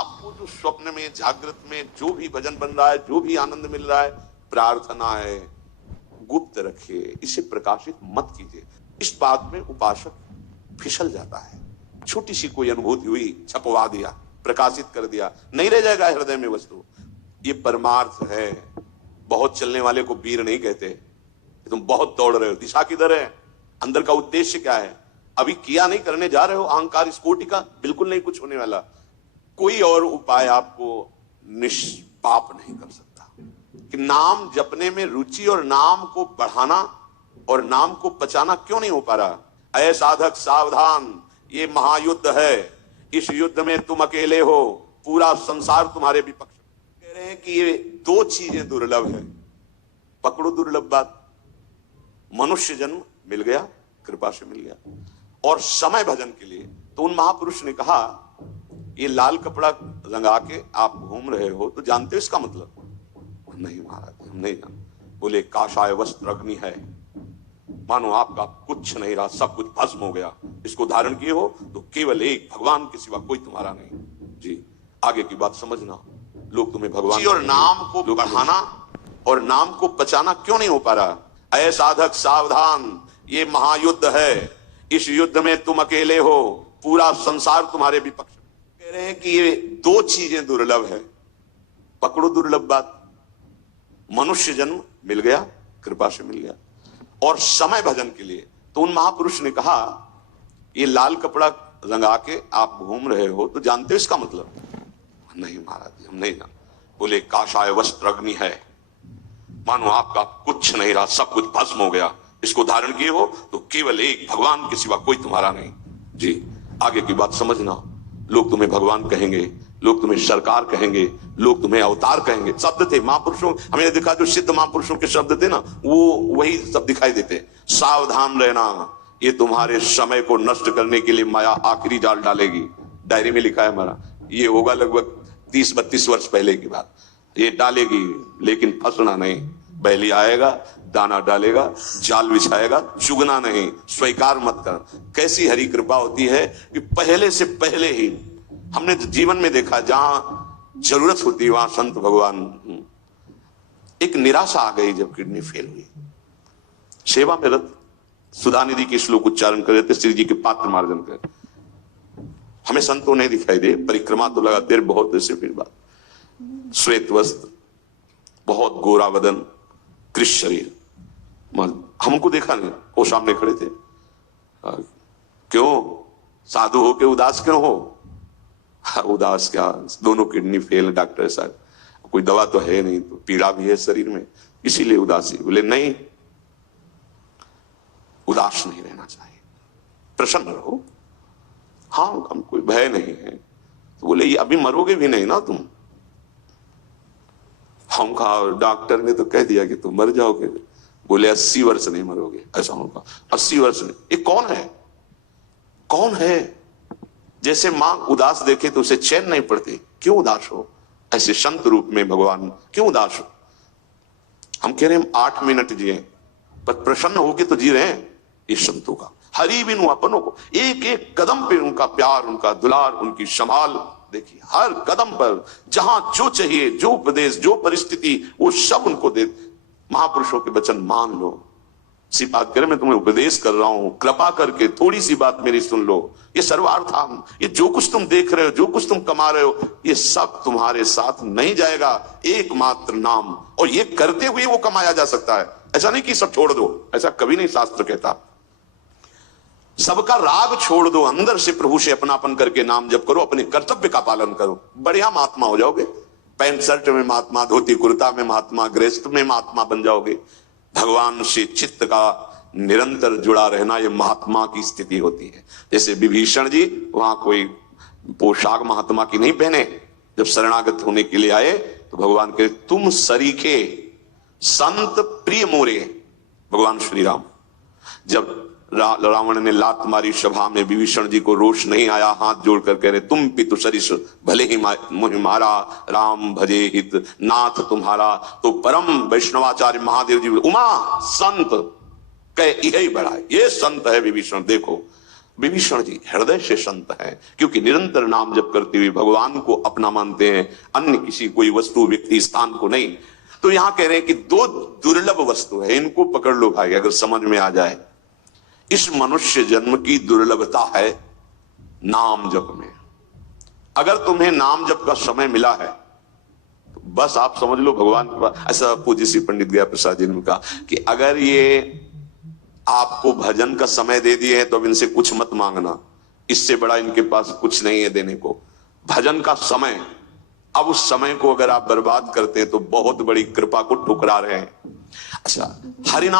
आपको जो स्वप्न में जागृत में जो भी भजन बन रहा है, जो भी आनंद मिल रहा है, प्रार्थना है, गुप्त रखिए, इसे प्रकाशित मत कीजिए। इस बात में उपासक फिसल जाता है। छोटी सी कोई अनुभूति हुई, छपवा दिया, प्रकाशित कर दिया, नहीं रह जाएगा हृदय में वस्तु। ये परमार्थ है। बहुत चलने वाले को वीर नहीं कहते। तुम बहुत दौड़ रहे हो, दिशा किधर है, अंदर का उद्देश्य क्या है, अभी किया नहीं, करने जा रहे हो, अहंकार इस कोटि का, बिल्कुल नहीं कुछ होने वाला। कोई और उपाय आपको निष्पाप नहीं कर सकता कि नाम जपने में रुचि और नाम को बढ़ाना और नाम को पचाना क्यों नहीं हो पा रहा। ऐ साधक सावधान, ये महायुद्ध है, इस युद्ध में तुम अकेले हो, पूरा संसार तुम्हारे विपक्ष। कह रहे हैं कि ये दो चीजें दुर्लभ है। पकड़ो दुर्लभ बात, मनुष्य जन्म मिल गया, कृपा से मिल गया, और समय भजन के लिए। तो उन महापुरुष ने कहा, ये लाल कपड़ा रंगा के आप घूम रहे हो तो जानते हो इसका मतलब? नहीं महाराज, हम नहीं जानते। बोले काशाय वस्त्र अग्नि है, मानो आपका कुछ नहीं रहा, सब कुछ भस्म हो गया। इसको धारण किए हो तो केवल एक भगवान के सिवा कोई तुम्हारा नहीं। जी, आगे की बात समझना। लोग तुम्हें भगवान और नाम को बढ़ाना और नाम को पचाना क्यों नहीं हो पा रहा। ऐ साधक सावधान, ये महायुद्ध है, इस युद्ध में तुम अकेले हो, पूरा संसार तुम्हारे विपक्ष। कह रहे हैं कि ये दो चीजें दुर्लभ है। पकड़ो दुर्लभ बात, मनुष्य जन्म मिल गया, कृपा से मिल गया, और समय भजन के लिए। तो उन महापुरुष ने कहा, ये लाल कपड़ा रंगा के आप घूम रहे हो तो जानते हो इसका मतलब? नहीं महाराज, हम नहीं जानते। बोले काशाय वस्त्र अग्नि है, मानो आपका कुछ नहीं रहा, सब कुछ भस्म हो गया। इसको धारण किए हो तो केवल एक भगवान के सिवा कोई तुम्हारा नहीं। जी, आगे की बात समझना। लोग तुम्हें भगवान कहेंगे, लोग तुम्हें सरकार कहेंगे, लोग तुम्हें अवतार कहेंगे। शब्द थे महापुरुषों, हमने देखा जो सिद्ध महापुरुषों के शब्द थे ना, वो वही सब दिखाई देते। सावधान रहना, ये तुम्हारे समय को नष्ट करने के लिए माया आखिरी जाल डालेगी। डायरी में लिखा है हमारा, ये होगा लगभग 30-32 वर्ष पहले की बात। ये डालेगी, लेकिन फंसना नहीं। बैली आएगा, दाना डालेगा, जाल बिछाएगा, चुगना नहीं, स्वीकार मत कर। कैसी हरि कृपा होती है कि पहले से पहले ही हमने जीवन में देखा, जहां जरूरत होती है वहां संत भगवान। एक निराशा आ गई जब किडनी फेल हुई, सेवा में रत सुधानिधि के श्लोक उच्चारण कर रहे थे, श्री जी के पात्र मार्जन कर। हमें संतों नहीं दिखाई दे, परिक्रमा तो लगाते रहे बहुत ऐसे। फिर बात, श्वेत वस्त्र, बहुत गोरा बदन, कृष्ण शरीर, हमको देखा नहीं, वो सामने खड़े थे। क्यों साधु हो के उदास क्यों हो? उदास क्या, दोनों किडनी फेल, डॉक्टर साहब कोई दवा तो है नहीं, तो पीड़ा भी है शरीर में, इसीलिए उदासी। बोले नहीं, उदास नहीं रहना चाहिए, प्रसन्न रहो। हाँ, हम कोई भय नहीं है। तो बोले ये अभी मरोगे भी नहीं ना तुम? हम कहा, डॉक्टर ने तो कह दिया कि तुम मर जाओगे। बोले 80 वर्ष नहीं मरोगे। ऐसा होगा 80 वर्ष नहीं। ये कौन है, कौन है? जैसे मां उदास देखे तो उसे चैन नहीं पड़ती, क्यों उदास हो? ऐसे संत रूप में भगवान क्यों उदास हो? हम कह रहे हैं 8 मिनट जिए, पर प्रसन्न होके तो जी रहे हैं। इस संतों का हरि बिनु अपनों को, एक एक कदम पे उनका प्यार, उनका दुलार, उनकी संभाल देखिए। हर कदम पर जहां जो चाहिए, जो उपदेश, जो परिस्थिति, वो सब उनको दे। महापुरुषों के वचन मान लो। सी बात करें, मैं तुम्हें उपदेश कर रहा हूं, कृपा करके थोड़ी सी बात मेरी सुन लो। ये सर्वार्थान, ये जो कुछ तुम देख रहे हो, जो कुछ तुम कमा रहे हो, ये सब तुम्हारे साथ नहीं जाएगा। एकमात्र नाम, और ये करते हुए वो कमाया जा सकता है। ऐसा नहीं कि सब छोड़ दो, ऐसा कभी नहीं शास्त्र कहता। सबका राग छोड़ दो, अंदर से प्रभु से अपनापन करके नाम जप करो, अपने कर्तव्य का पालन करो, बढ़िया महात्मा हो जाओगे। पैंट शर्ट में महात्मा, धोती कुर्ता में महात्मा, गृहस्थ में महात्मा बन जाओगे। भगवान से चित्त का निरंतर जुड़ा रहना, यह महात्मा की स्थिति होती है। जैसे विभीषण जी, वहां कोई पोशाक महात्मा की नहीं पहने। जब शरणागत होने के लिए आए तो भगवान कहे, तुम सरीखे संत प्रिय मोरे। भगवान श्री राम, जब रावण ने लात मारी सभा में, विभीषण जी को रोष नहीं आया, हाथ जोड़कर कह रहे, तुम पितु सरिस भले ही मुहि मारा, राम भजे हित नाथ तुम्हारा। तो परम वैष्णवाचार्य महादेव जी, उमा संत कह यही बड़ा है, ये संत है विभीषण। देखो विभीषण जी हृदय से संत हैं, क्योंकि निरंतर नाम जप करते हुए भगवान को अपना मानते हैं, अन्य किसी कोई वस्तु व्यक्ति स्थान को नहीं। तो यहां कह रहे हैं कि दो दुर्लभ वस्तु है, इनको पकड़ लो भाई, अगर समझ में आ जाए। इस मनुष्य जन्म की दुर्लभता है नाम जप में। अगर तुम्हें नाम जप का समय मिला है तो बस आप समझ लो भगवान के पास। ऐसा पूज्य श्री पंडित गया प्रसाद जी ने कहा कि अगर ये आपको भजन का समय दे दिए हैं तो अब इनसे कुछ मत मांगना, इससे बड़ा इनके पास कुछ नहीं है देने को। भजन का समय, अब उस समय को अगर आप बर्बाद करते हैं तो बहुत बड़ी कृपा को ठुकरा रहे हैं। अच्छा, हरिनाम